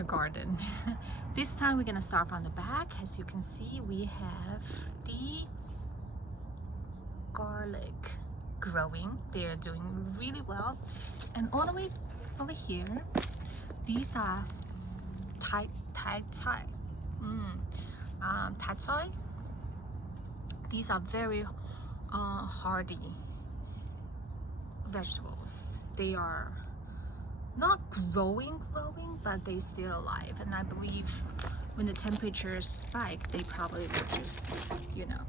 garden. This time we're gonna start from the back. As you can see, we have the garlic growing. They are doing really well. And all the way over here, these are tai chai. Tai chai. These are very hardy vegetables. They are not growing, but they still alive. And I believe when the temperatures spike, they probably will just, you know,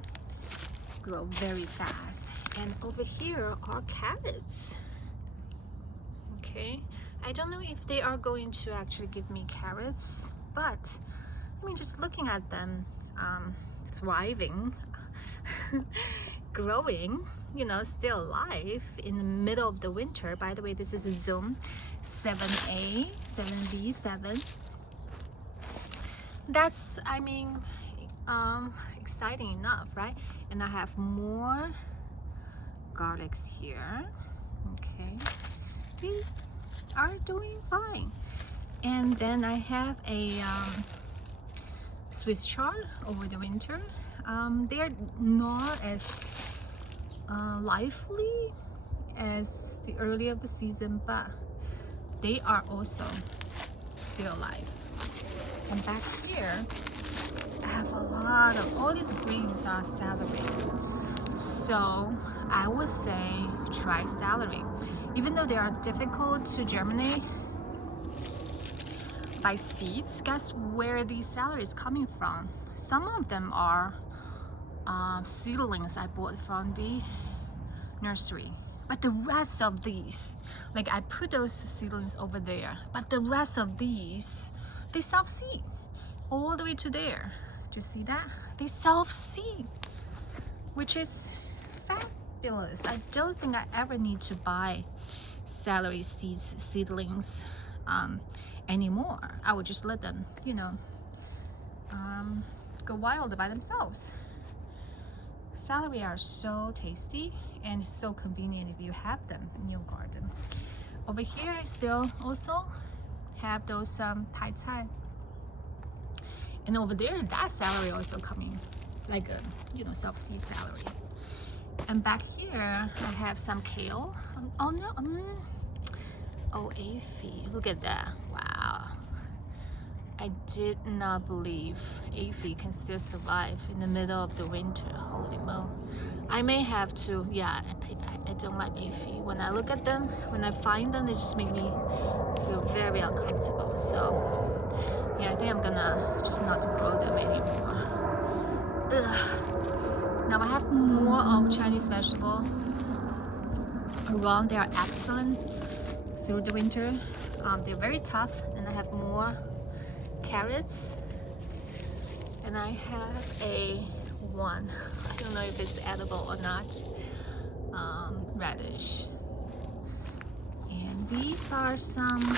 grow very fast. And over here are carrots. Okay, I don't know if they are going to actually give me carrots, but I mean, just looking at them thriving, growing, you know, still alive in the middle of the winter. By the way, this is a Zoom 7A, 7B7. That's, I mean, exciting enough, right? And I have more garlics here. Okay, they are doing fine. And then I have a Swiss chard over the winter. They're not as lively as the early of the season, but they are also still alive. And back here, I have a lot of all these greens are celery. So I would say try celery. Even though they are difficult to germinate by seeds, guess where these celery is coming from? Some of them are seedlings I bought from the nursery. But the rest of these, like I put those seedlings over there, but the rest of these, they self-seed all the way to there. Do you see that? They self-seed, which is fabulous. I don't think I ever need to buy celery seedlings anymore. I would just let them, you know, go wild by themselves. Celery are so tasty and so convenient if you have them in your garden. Over here, I still also have those tai chai. And over there, that celery also coming like a, you know, self-seed celery. And back here, I have some kale. Oh no, oh, aphid, look at that, wow. I did not believe aphid can still survive in the middle of the winter. Holy moly. I may have to, yeah, I don't like aphid. When I look at them, when I find them, they just make me feel very uncomfortable. So, yeah, I think I'm gonna just not to grow them anymore. Ugh. Now I have more of Chinese vegetable around. They are excellent through the winter. They're very tough, and I have more carrots, and I have a one, I don't know if it's edible or not, radish. And these are some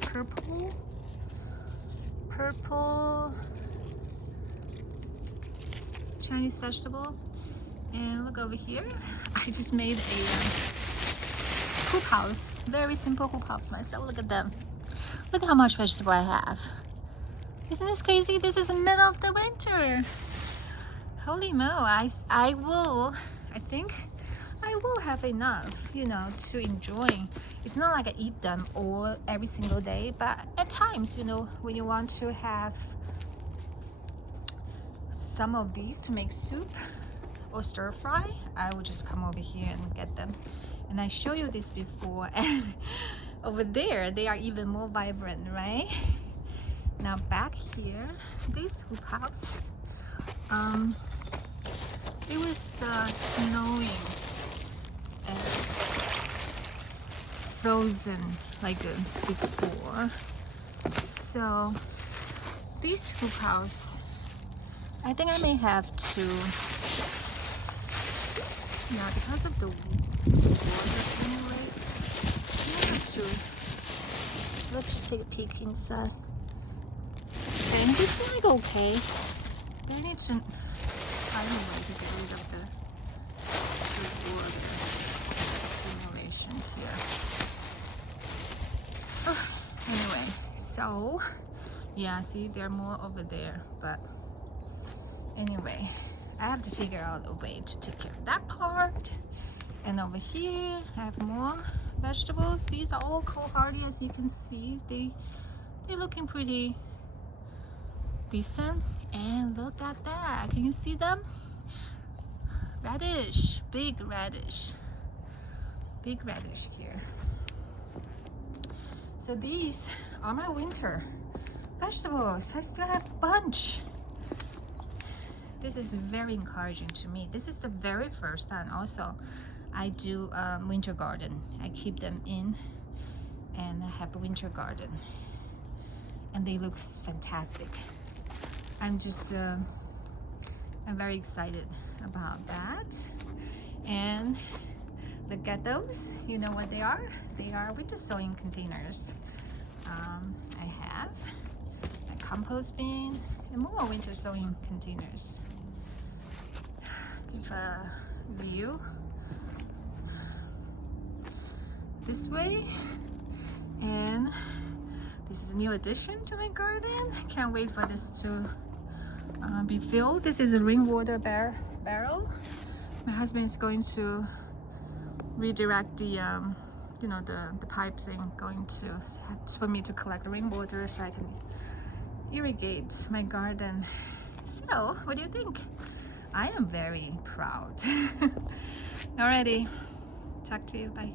purple Chinese vegetable. And look over here, I just made a hoop house, very simple hoop house myself. Look at them, look how much vegetable I have. Isn't this crazy? This is the middle of the winter. Holy mo, I think I will have enough, you know, to enjoy. It's not like I eat them all every single day, but at times, you know, when you want to have some of these to make soup or stir fry, I will just come over here and get them. And I showed you this before, and over there, they are even more vibrant, right? Now back here, this hoop house, it was snowing and frozen like before. So this hoop house, I think I may have to, yeah, because of the water anyway, I have to, let's just take a peek inside. And they seem like okay. They need to find a way to get rid of the water accumulation here. Anyway, so Yeah, see, there are more over there, but anyway, I have to figure out a way to take care of that part. And over here, I have more vegetables. These are all cold hardy, as you can see. They're looking pretty decent. And look at that. Can you see them? Radish, big radish here. So these are my winter vegetables. I still have a bunch. This is very encouraging to me. This is the very first time also I do winter garden. I keep them in and I have a winter garden, and they look fantastic. I'm very excited about that. And look at those. You know what they are? They are winter sowing containers. I have a compost bin and more winter sowing containers. Give a view this way, and this is a new addition to my garden. I can't wait for this to be filled. This is a rainwater barrel. My husband is going to redirect the the pipe thing, going to for me to collect rainwater so I can irrigate my garden. So what do you think? I am very proud. Alrighty, talk to you, bye.